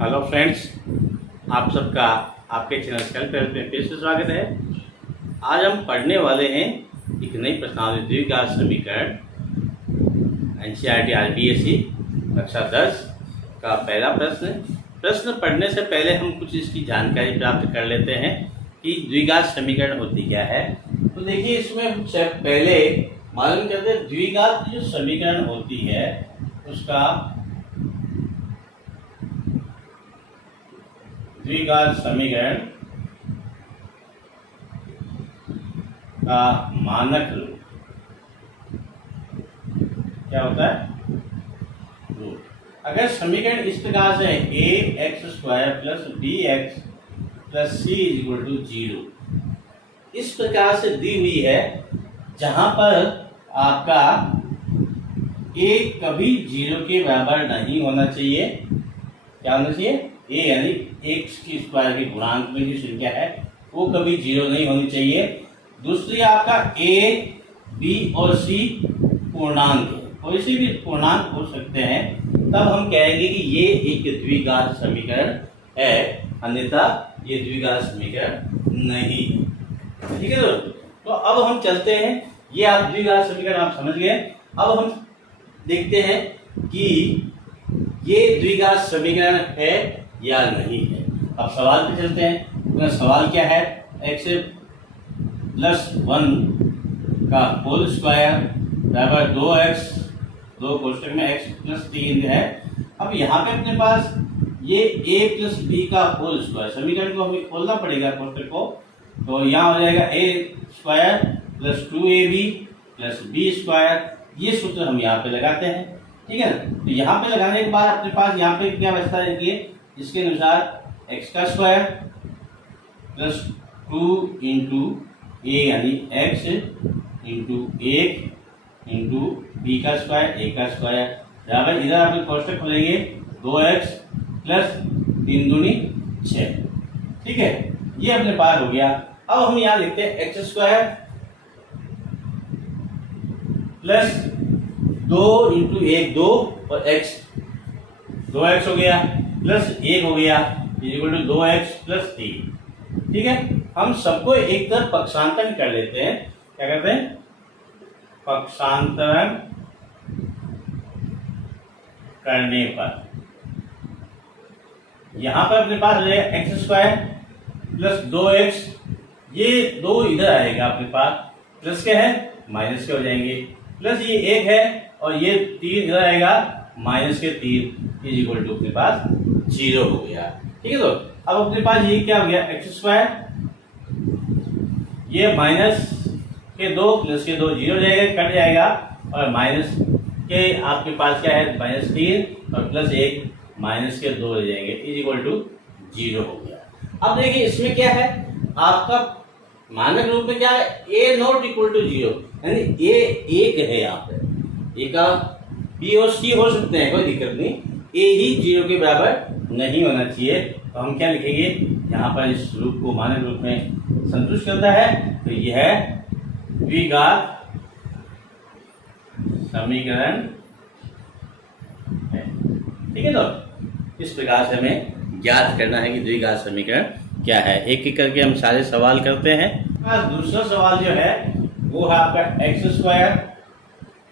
Hello friends, आप सबका आपके चैनल सेल्फ हेल्प में फिर से स्वागत है। आज हम पढ़ने वाले हैं एक नई प्रश्नावली द्विघात समीकरण NCERT RBSE कक्षा 10 का पहला प्रश्न पढ़ने से पहले हम कुछ इसकी जानकारी प्राप्त कर लेते हैं कि द्विघात समीकरण होती क्या है। तो देखिए, इसमें पहले मालूम करते हैं द्विघात जो समीकरण होती है उसका द्विघात समीकरण का मानक रूप क्या होता है? रूट। अगर समीकरण इस प्रकार से ax² plus bx plus c equal to 0 इस प्रकार से दी हुई है, जहां पर आपका a कभी 0 के बराबर नहीं होना चाहिए। क्या होना चाहिए? a यानी x की स्क्वायर के गुणांक में जो संख्या है वो कभी 0 नहीं होनी चाहिए। दूसरी आपका a, b और c पूर्णांक है, कोई से भी पूर्णांक हो सकते हैं, तब हम कहेंगे कि ये एक द्विघात समीकरण है, अन्यथा ये द्विघात समीकरण नहीं है। ठीक है दोस्तों, तो अब हम चलते हैं, ये आप द्विघात समीकरण आप समझ गए। अब हम देखते हैं कि ये द्विघात समीकरण है या नहीं है। अब सवाल पे चलते हैं। तो सवाल क्या है? x प्लस 1 का होल स्क्वायर बराबर 2x, 2 कोष्टक में x प्लस 3 है। अब यहाँ पे अपने पास ये a प्लस b का होल स्क्वायर, समीकरण को हमें खोलना पड़ेगा कोष्टक को। तो यहाँ हो जाएगा a square plus 2ab plus b square. ये सूत्र हम यहाँ पे लगाते हैं, ठीक है ना। तो यहाँ पे लगाने के बाद अपने पास यहाँ पे क्या बचता है? देखिए, इसके अनुसार x का स्क्वायर प्लस 2 इंटू a यानी x इंटू 1 इंटू b का स्क्वायर, a का स्क्वायर बराबर, इधर आप कोष्टक खोलेंगे 2x प्लस 3 दूनी 6। ठीक है, ये अपने पास हो गया। अब हम यहाँ लिखते हैं x स्क्वायर प्लस 2 इंटू 1 2 और x 2x हो गया प्लस 1 हो गया इक्वल टू 2x प्लस 3। ठीक है, हम सबको एक तरफ पक्षांतरण कर लेते हैं। क्या करते हैं? पक्षांतरण करने पर यहां पर अपने पास रहेगा x स्क्वायर प्लस 2x, ये 2 इधर आएगा अपने पास, प्लस के है माइनस के हो जाएंगे, प्लस ये 1 है और ये 3 इधर आएगा, माइनस के 3 इक्वल टू अपने पास 0 हो गया। ठीक है, तो अब अपने पास ये क्या हो गया? x स्क्वायर, ये माइनस के 2 प्लस के 2 0 जाएगा, कट जाएगा, और माइनस के आपके पास क्या है? माइनस 3 और प्लस 1 माइनस के 2 रह जाएंगे इक्वल टू 0 हो गया। अब देखिए, इसमें क्या है? आपका मानक रूप में क्या है? a नॉट इक्वल टू 0, यानी a 1 है। यहाँ पे a का b और c हो सकते हैं, कोई दिक्कत नहीं, a ही 0 के बराबर नहीं होना चाहिए। तो हम क्या लिखेंगे? यहाँ पर इस रूप को मानक रूप में संतुष्ट करता है, तो यह द्विघात समीकरण है। ठीक है, तो इस प्रकार से हमें ज्ञात करना है कि द्विघात समीकरण क्या है। एक एक करके हम सारे सवाल करते हैं। दूसरा सवाल जो है वो है आपका x स्क्वायर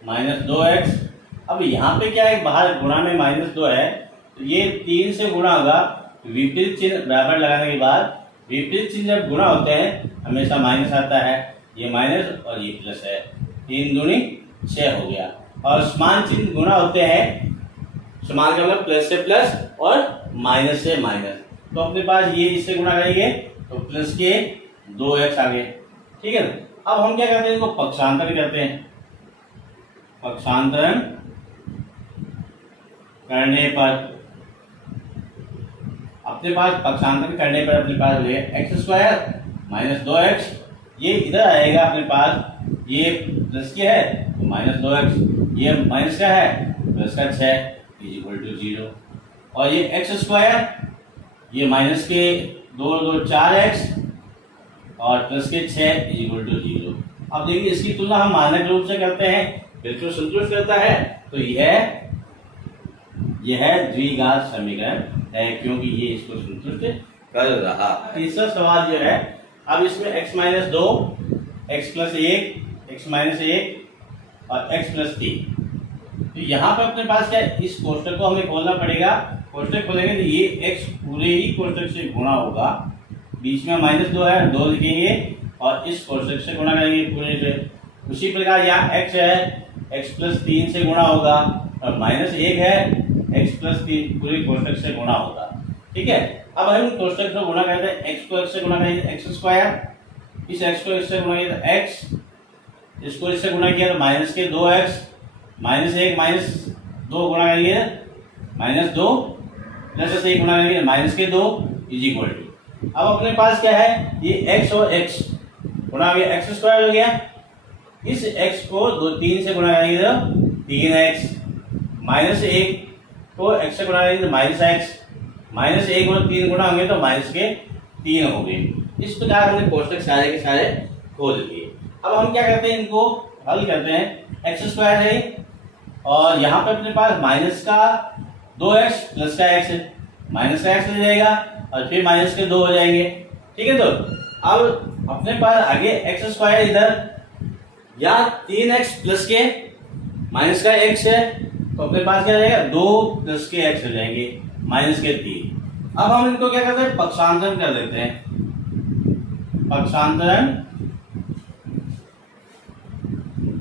माइनस 2x। अब यहाँ पे क्या है? बाहर गुणा में माइनस 2 है, तो ये 3 से गुणा होगा, विपरीत चिन्ह बराबर लगाने के बाद, विपरीत चिन्ह जब गुणा होते हैं हमेशा माइनस आता है, ये माइनस और ये प्लस है, 3 दूनी 6 हो गया। और समान चिन्ह गुणा होते हैं, समान का मतलब प्लस से प्लस और माइनस से माइनस, तो अपने पास ये इससे गुणा करेंगे तो प्लस के 2x आ गए। ठीक है, अब हम क्या करते हैं? इसको पक्षांतरण करते हैं। पक्षांतरण करने पर अपने पास अपने पास x स्क्वायर माइनस 2x, ये इधर आएगा अपने पास, ये प्लस के है तो माइनस 2x, ये माइनस का है प्लस का 6 इक्वल टू 0, और ये x स्क्वायर, ये माइनस के 2 2 4x और प्लस के 6 इक्वल टू 0। अब देखिए, इसकी तुलना हम मानक रूप से करते हैं, बिल्कुल संतुष्ट करता है, तो यह यह द्विघात समीकरण है, क्योंकि ये इसको संतुष्ट कर रहा। तीसरा सवाल जो है, अब इसमें x minus 2, x plus 1, x minus 1 और x प्लस 3। तो यहाँ पर अपने पास क्या है, इस कोष्टक को हमें खोलना पड़ेगा। कोष्टक खोलेंगे तो ये x पूरे ही कोष्टक से गुणा होगा, बीच में माइनस 2 है, 2 लिखेंगे और इस कोष्टक से गुणा करेंगे पूरे से। उसी प्रकार यहाँ x है, x प्लस 3 से गुणा होगा और माइनस 1 है, x प्लस 3 पूरे कोष्टक से गुणा होगा। ठीक है, अब हम कोष्टक को गुणा करते हैं, x को x से गुणा करेंगे एक्स स्क्वायर, इस x को इससे गुणा किया तो x, इसको इससे गुणा किया तो माइनस के 2x, माइनस 1 माइनस 2 गुणा करेंगे माइनस 2, प्लस से 1 गुणा करेंगे माइनस के 2 इज इक्वल टू। अब अपने पास क्या है, ये x और x गुणा हो गया, एक्स स्क्वायर हो गया। इस x को 3 से गुणा करेंगे तो 3x, माइनस 1 को x से गुणा करेंगे तो माइनस x, माइनस 1 और 3 गुणा होंगे तो माइनस के 3 हो गए। इस प्रकार हमने कोष्टक सारे के सारे खोल दिए। अब हम क्या करते हैं, इनको हल करते हैं। एक्स स्क्वायर है और यहाँ पे अपने पास माइनस का 2x प्लस का x है, माइनस का x ले जाएगा और फिर माइनस के 2 हो जाएंगे। ठीक है, तो अब अपने पास आगे एक्स स्क्वायर इधर, या 3x प्लस के माइनस का x है तो अपने पास क्या रहेगा, 2 प्लस के x हो जाएंगे माइनस के 3। अब हम इनको क्या करते हैं, पक्षांतरण कर देते हैं। पक्षांतरण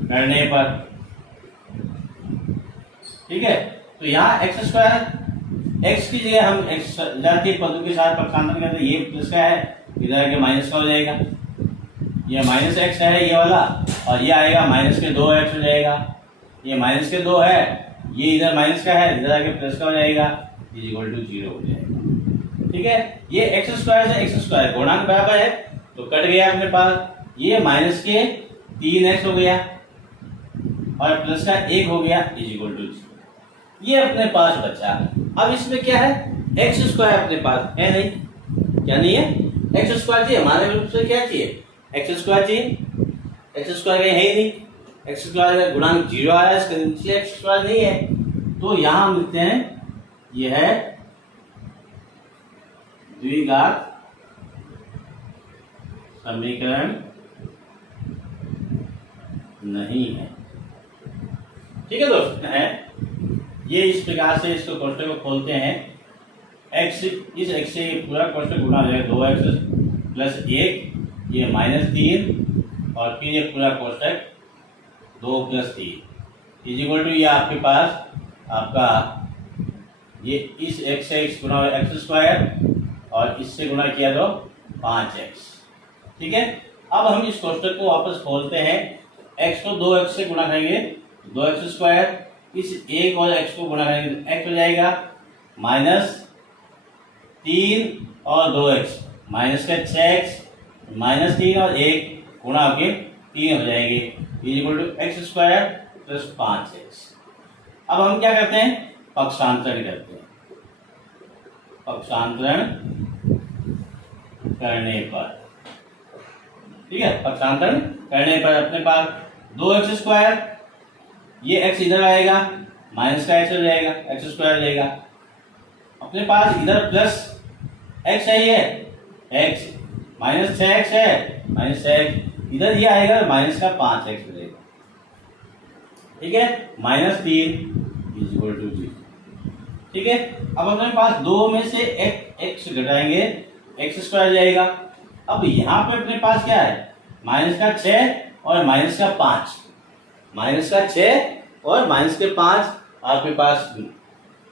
करने पर, ठीक है, तो यहाँ एक्स स्क्वायर, एक्स की जगह हम एक्स जाती पदों के साथ पक्षांतरण करते हैं। ये प्लस का है, इधर आके माइनस का हो जाएगा, ये माइनस एक्स है ये वाला, और ये आएगा माइनस के 2x हो जाएगा। ये माइनस के 2 है, ये इधर माइनस का है, इधर आके प्लस का हो जाएगा, इज इक्वल टू 0 हो जाएगा। ठीक है, ये एक्स स्क्वायर से एक्स स्क्वायर गुणांक बराबर है तो कट गया अपने पास। ये माइनस के 3x हो गया और प्लस का 1 हो गया, इज इक्वल टू 0। ये अपने पास बचा। अब इसमें क्या है, एक्स स्क्वायर अपने पास है नहीं, क्या नहीं है, एक्स स्क्वायर चाहिए हमारे रूप से, क्या चाहिए, एक्स स्क्वायर चाहिए। एक्स स्क्वायर है ही नहीं, एक्स स्क्वायर का गुणांक 0 आ रहा है, इसलिए एक्स स्क्वायर नहीं है। तो यहां हम लिखते हैं यह है द्विघात समीकरण नहीं है। ठीक है दोस्त, है ये इस प्रकार से इसको कोष्टक को खोलते हैं। x, इस x से पूरा कोष्टक गुणा हो जाएगा, 2x प्लस 1, ये माइनस 3 और फिर ये पूरा कोष्टक 2 प्लस 3 इज इक्वल टू, ये आपके पास आपका ये इस x से x गुणा हो एक्स स्क्वायर और इससे गुणा किया तो 5x। ठीक है, अब हम इस कोष्टक को वापस खोलते हैं। x को 2x से गुणा करेंगे 2x स्क्वायर, इस 1 और x को गुणा करेंगे तो x हो जाएगा माइनस 3 और 2x, माइनस का 6x, माइनस 3 और 1 गुणा होके 3 हो जाएंगे, is equal to x square plus 5x। अब हम क्या करते हैं, पक्षांतरण करते हैं। पक्षांतरण करने पर, ठीक है, पक्षांतरण करने पर अपने पास 2x स्क्वायर, ये x इधर आएगा, माइनस का x हो जाएगा, एक्स स्क्वायर रहेगा। अपने पास इधर प्लस x है, ये x, माइनस 6x है, माइनस 6x, इधर ये आएगा माइनस का 5x हो जाएगा। ठीक है, माइनस 3 इज इक्वल टू 0। ठीक है, अब अपने पास 2 में से x घटाएंगे, एक्स स्क्वायर जाएगा। अब यहाँ पे अपने पास क्या है, माइनस का 6 और माइनस का 5, माइनस का 6 और माइनस के 5, आपके पास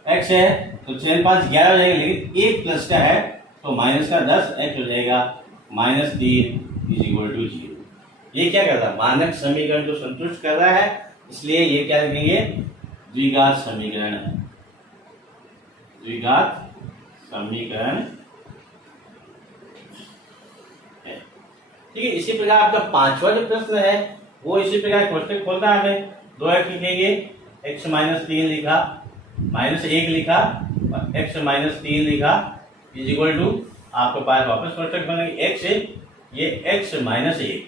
x है तो 6 5 11 हो जाएगा, लेकिन 1 प्लस का है तो माइनस का 10x हो जाएगा, माइनस 3 इज इक्वल टू 0। ये क्या करता है, मानक समीकरण को संतुष्ट कर रहा है, इसलिए ये क्या लिखेंगे, द्विघात समीकरण है, द्विघात समीकरण है। ठीक है, इसी प्रकार आपका 5वां जो प्रश्न है वो इसी प्रकार कोष्टक खोलना है। हमें 2x लिखेंगे, x माइनस 3 लिखा, माइनस 1 लिखा और x माइनस 3 लिखा, इज इक्वल टू आपके पास वापस कोष्टक बनेंगे x से, ये x माइनस 1,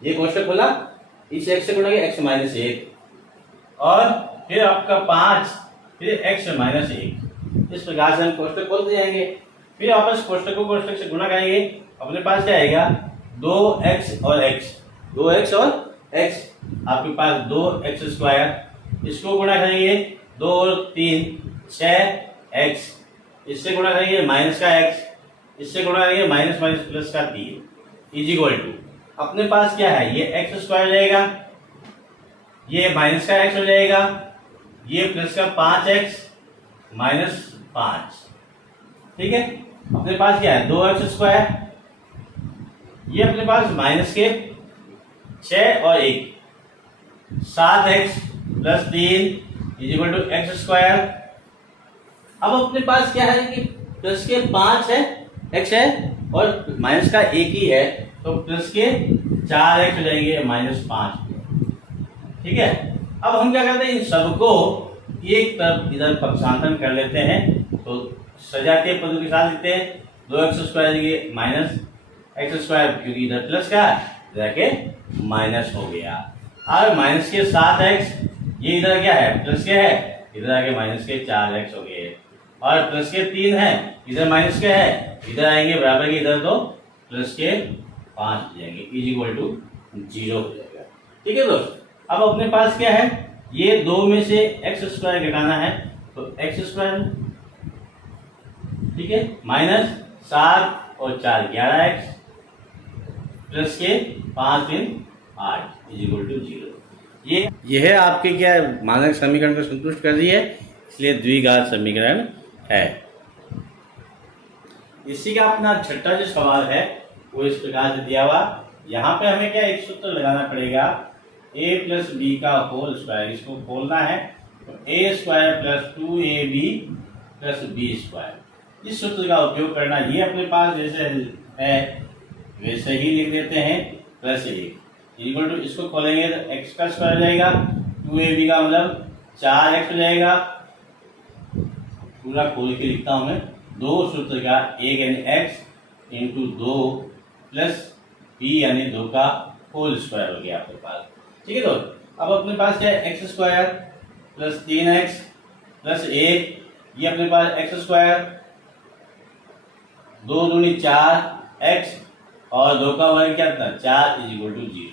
ये कोष्टक खोला, इस x से गुणा x माइनस 1 और फिर आपका 5 फिर x माइनस 1। इस प्रकार से हम कोष्टक खोलते जाएंगे, फिर वापस कोष्टक को कोष्टक से गुणा करेंगे। अपने पास क्या आएगा 2x और x, 2x और x, आपके पास 2x स्क्वायर, इसको गुणा करेंगे 2 और 3 6x, इससे गुणा करेंगे माइनस का x, इससे गुणा करेंगे माइनस माइनस प्लस का 3 इज इक्वल टू, अपने पास क्या है ये x स्क्वायर हो जाएगा, ये माइनस का x हो जाएगा, ये प्लस का 5x माइनस 5, ठीक है। अपने पास क्या है 2x स्क्वायर, ये अपने पास माइनस के 6 और 1, 7x plus 3 is equal to x square. अब अपने पास क्या है कि प्लस के 5 है, x है, और माइनस का 1 ही है, तो प्लस के 4x हो जाएंगे माइनस 5, ठीक है। अब हम क्या करते हैं इन सबको एक तरफ इधर पक्षांतरण कर लेते हैं, तो सजातीय पदों के साथ लिखते हैं 2x square minus x square, क्योंकि इधर प्लस का इधर के माइनस हो गया। अब माइनस के 7x, ये इधर क्या है प्लस के है, इधर आके माइनस के 4x हो गए, और प्लस के 3 है, इधर माइनस के है, इधर आएंगे बराबर के, इधर तो प्लस के 5 हो जाएंगे इज इक्वल टू 0 हो जाएगा, ठीक है दोस्त। अब अपने पास क्या है ये 2 में से एक्स स्क्वायर घटाना है, तो एक्स स्क्वायर, ठीक है, माइनस 7 और 4 11x प्लस के 5 3 8 इज इक्वल टू 0। ये है आपके क्या मानक समीकरण को संतुष्ट कर रही है, इसलिए द्विघात समीकरण है। इसी का अपना छठा जो सवाल है वो इस प्रकार से दिया हुआ, यहाँ पे हमें क्या एक सूत्र लगाना पड़ेगा, a प्लस बी का होल स्क्वायर, इसको खोलना है, तो a square plus 2ab plus b square, इस सूत्र का उपयोग करना। ये अपने पास जैसे है वैसे ही लिख देते हैं, प्लस 1 इक्वल टू, इसको खोलेंगे तो x का स्क्वायर हो जाएगा, 2ab का मतलब 4x हो जाएगा, पूरा खोल के लिखता हूं मैं, दो सूत्र का, एक यानी x इंटू 2 प्लस b यानी 2 का होल स्क्वायर हो गया आपके पास, ठीक है। तो अब अपने पास क्या है x square plus 3x plus 1, ये अपने पास एक्स स्क्वायर, 2 दूनी 4x और 2 का वर्ग क्या था 4 इज इक्वल टू 0।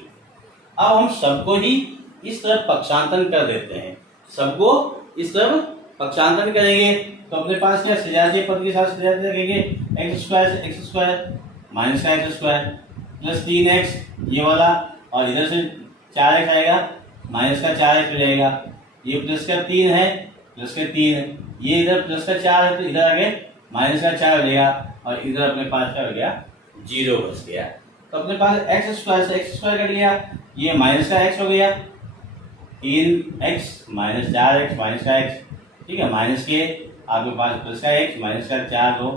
अब हम सबको ही इस तरफ पक्षांतरण कर देते हैं, सबको इस तरफ पक्षांतरण करेंगे, तो अपने पास क्या सजातीय पद के साथ सजातीय रखेंगे, एक्स स्क्वायर माइनस का एक्स स्क्वायर प्लस 3x ये वाला, और इधर से 4x आएगा, माइनस का 4x हो जाएगा, ये प्लस का 3 है, प्लस का 3 ये इधर प्लस का 4 है, तो इधर आगे माइनस का 4 हो जाएगा, और इधर अपने पास क्या हो गया 0 बच गया। तो अपने पास एक्स स्क्वायर से एक्स स्क्वायर कट गया, ये माइनस का x हो गया, 3x माइनस 4x माइनस का x, ठीक है, माइनस के आपके पास प्लस का x माइनस का 4 हो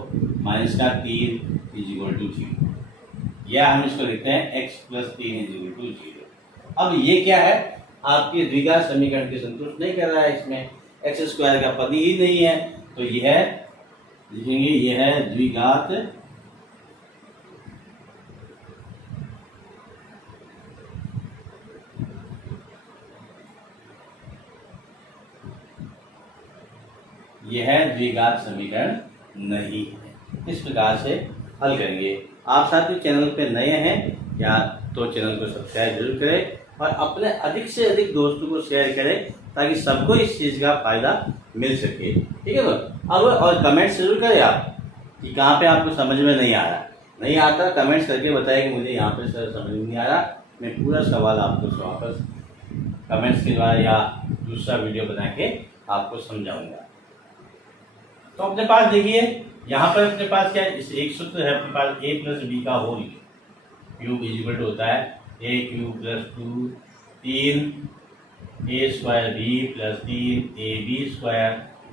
माइनस का 3 इज इक्वल टू 0, या हम इसको लिखते हैं x plus 3 is equal to 0। अब ये क्या है आपके द्विघात समीकरण के संतुष्ट नहीं कर रहा है, इसमें एक्स स्क्वायर का पद ही नहीं है, तो यह लिखेंगे यह है द्विघात द्विघात समीकरण नहीं है। इस प्रकार से हल करेंगे। आप साथियों चैनल पे नए हैं या तो चैनल को सब्सक्राइब जरूर करें और अपने अधिक से अधिक दोस्तों को शेयर करें ताकि सबको इस चीज़ का फायदा मिल सके, ठीक है। तो अब और कमेंट्स जरूर करें आप कि कहाँ पे आपको समझ में नहीं आ रहा, नहीं आता कमेंट्स करके बताएं कि मुझे यहाँ पे सर समझ में नहीं आ रहा, मैं पूरा सवाल आपको वापस कमेंट्स के द्वारा या दूसरा वीडियो बना के आपको समझाऊंगा। तो अपने पास देखिए यहाँ पर अपने पास क्या है, इस एक सूत्र है अपने पास a प्लस बी का whole cube is equal to होता है a cube plus 2 3 a square b plus 3 a b square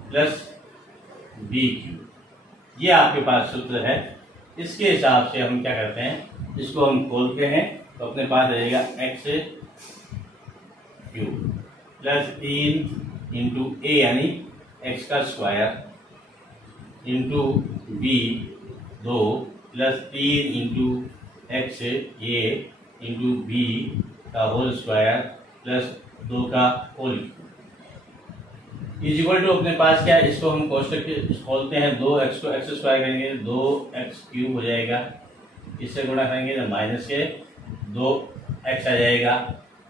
plus b cube, ये आपके पास सूत्र है। इसके हिसाब से हम क्या करते हैं, इसको हम खोलते हैं, तो अपने पास रहेगा x cube plus 3 into a यानी x का square into B 2 plus 3 into X A into B का होल स्क्वायर प्लस 2 का होल, इज इक्वल टू अपने पास क्या है, इसको हम कोष्टक खोलते हैं, 2x को x स्क्वायर करेंगे 2x क्यूब हो जाएगा, इससे गुणा करेंगे तो माइनस के 2x आ जाएगा।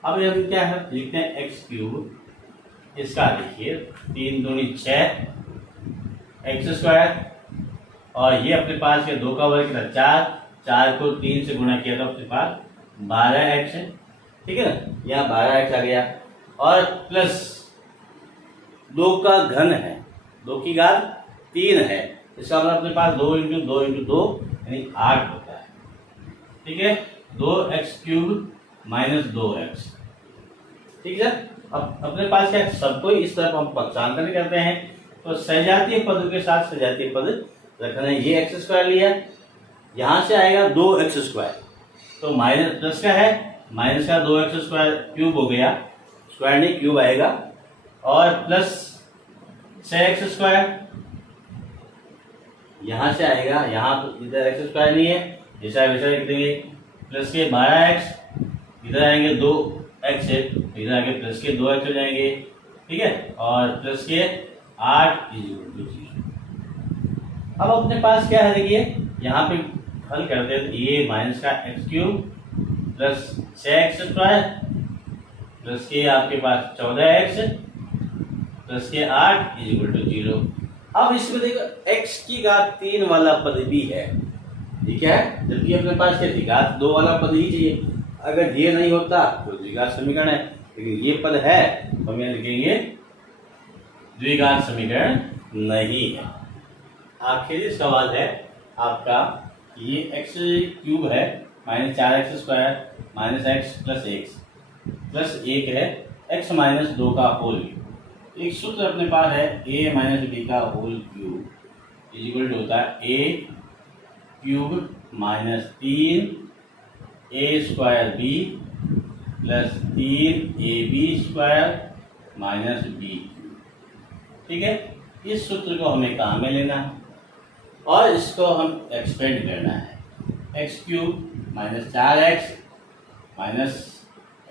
अब यहाँ क्या है, लिखते हैं x क्यूब, इसका देखिए 3 दूनी 6 x स्क्वायर, और ये अपने पास के 2 का वर्ग 4 को 3 से गुणा किया तो अपने पास 12x है, ठीक है ना, यहाँ 12x आ गया, और प्लस 2 का घन है, 2 की घात 3 है, इसका मतलब अपने पास 2 इंटू 2 इंटू 2 यानी 8 होता है, ठीक है, 2x क्यूब माइनस 2x, ठीक है। अब अपने पास क्या, सबको इस तरफ हम पक्षांतर करते हैं, तो सजातीय पद के साथ सजातीय पद रखना है। ये x स्क्वायर लिया, यहां से आएगा 2x स्क्वायर, तो माइनस प्लस का है, माइनस का 2x स्क्वायर क्यूब हो गया, स्क्वायर नहीं क्यूब आएगा, और प्लस 6x स्क्वायर यहां से आएगा, यहाँ इधर x स्क्वायर नहीं है, जैसा वैसा लिख देंगे, प्लस के 12x, इधर आएंगे 2x है, इधर आगे प्लस के 2x हो जाएंगे, ठीक है, और प्लस के 8 इज इक्वल टू 0। अब अपने पास क्या है, देखिए यहाँ पे हल करते हैं, तो ये माइनस का x cube plus 6x square plus के आपके पास 14x प्लस के 8 इज इक्वल टू 0। अब इसमें देखो x की घात 3 वाला पद भी है, ठीक है, जबकि अपने पास क्या घात 2 वाला पद ही चाहिए, अगर ये नहीं होता तो द्विघात समीकरण है, लेकिन ये पद है तो हम यहाँ लिखेंगे द्विघात समीकरण नहीं है। आखिरी सवाल है आपका, ये x क्यूब है minus 4x square minus x plus एक है x माइनस 2 का होल क्यूब। एक सूत्र अपने पास है a माइनस b का whole cube is equal to होता है a cube minus 3 a square b plus 3ab square minus b cube, ठीक है। इस सूत्र को हमें काम में लेना है और इसको हम एक्सपेंड करना है, x cube minus 4x minus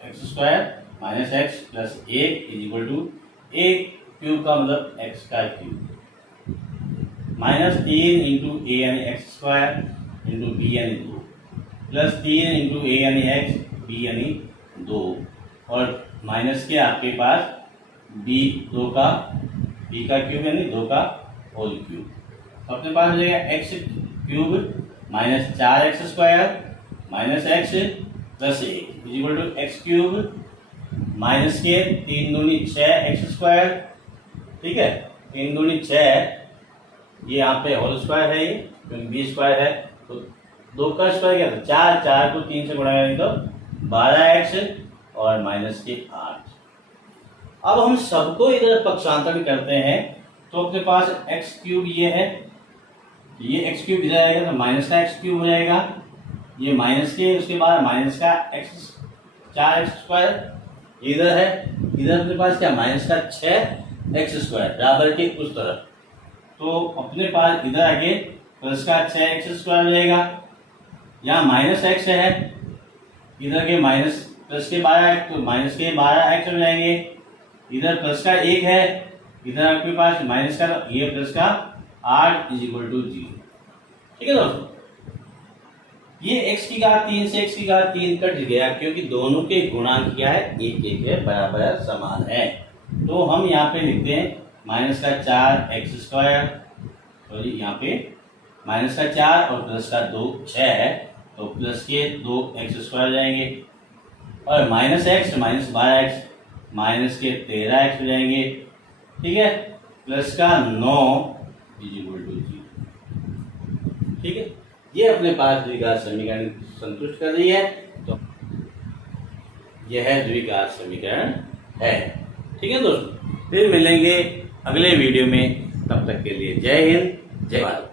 x square minus x plus 1 is equal to A cube का मतलब x का क्यूब माइनस 3 इंटू ए यानी एक्स स्क्वायर इंटू बी यानी 2 प्लस 3 इंटू ए यानी एक्स बी यानी 2 और माइनस के आपके पास बी का क्यूब यानी 2 का होल क्यूब। अपने पास हो जाएगा x cube minus 4x square minus x plus 1 is equal to x cube minus के 3 दूनी 6x स्क्वायर, ठीक है, 3 दूनी 6, ये यहाँ पे होल स्क्वायर है, ये क्योंकि बी स्क्वायर है तो 2 का स्क्वायर क्या था 4 को 3 से गुणा करेंगे तो 12x और माइनस के 8। अब हम सबको इधर पक्षांतर करते हैं तो अपने पास एक्स क्यूब ये है, ये एक्स क्यूब इधर आएगा तो माइनस का एक्स क्यूब हो जाएगा, ये माइनस के उसके बाद माइनस का एक्स 4x स्क्वायर इधर है, इधर अपने पास क्या माइनस का 6x स्क्वायर बराबर के उस तरफ, तो अपने पास इधर आगे प्लस का 6x स्क्वायर हो जाएगा, यहाँ माइनस एक्स है, इधर के माइनस प्लस के 12x तो माइनस के 12x हो जाएंगे, इधर प्लस का 1 है, इधर आपके पास माइनस का ये प्लस का 8 इज इक्वल टू 0, ठीक है दोस्तों। ये x की घात 3 से x की घात 3 कट गया क्योंकि दोनों के गुणांक क्या है 1 है, बराबर समान है, तो हम यहाँ पे लिखते हैं माइनस का 4x स्क्वायर, सॉरी यहाँ पे माइनस का 4 और प्लस का 2 6 है तो प्लस के 2x स्क्वायर जाएंगे और minus x minus 12x minus के 13x हो जाएंगे, ठीक है, प्लस का 9 इज इक्वल टू 0, ठीक है। ये अपने पास द्विघात समीकरण संतुष्ट कर रही है, तो यह द्विघात समीकरण है, ठीक है दोस्तों। फिर मिलेंगे अगले वीडियो में, तब तक के लिए जय हिंद जय भारत।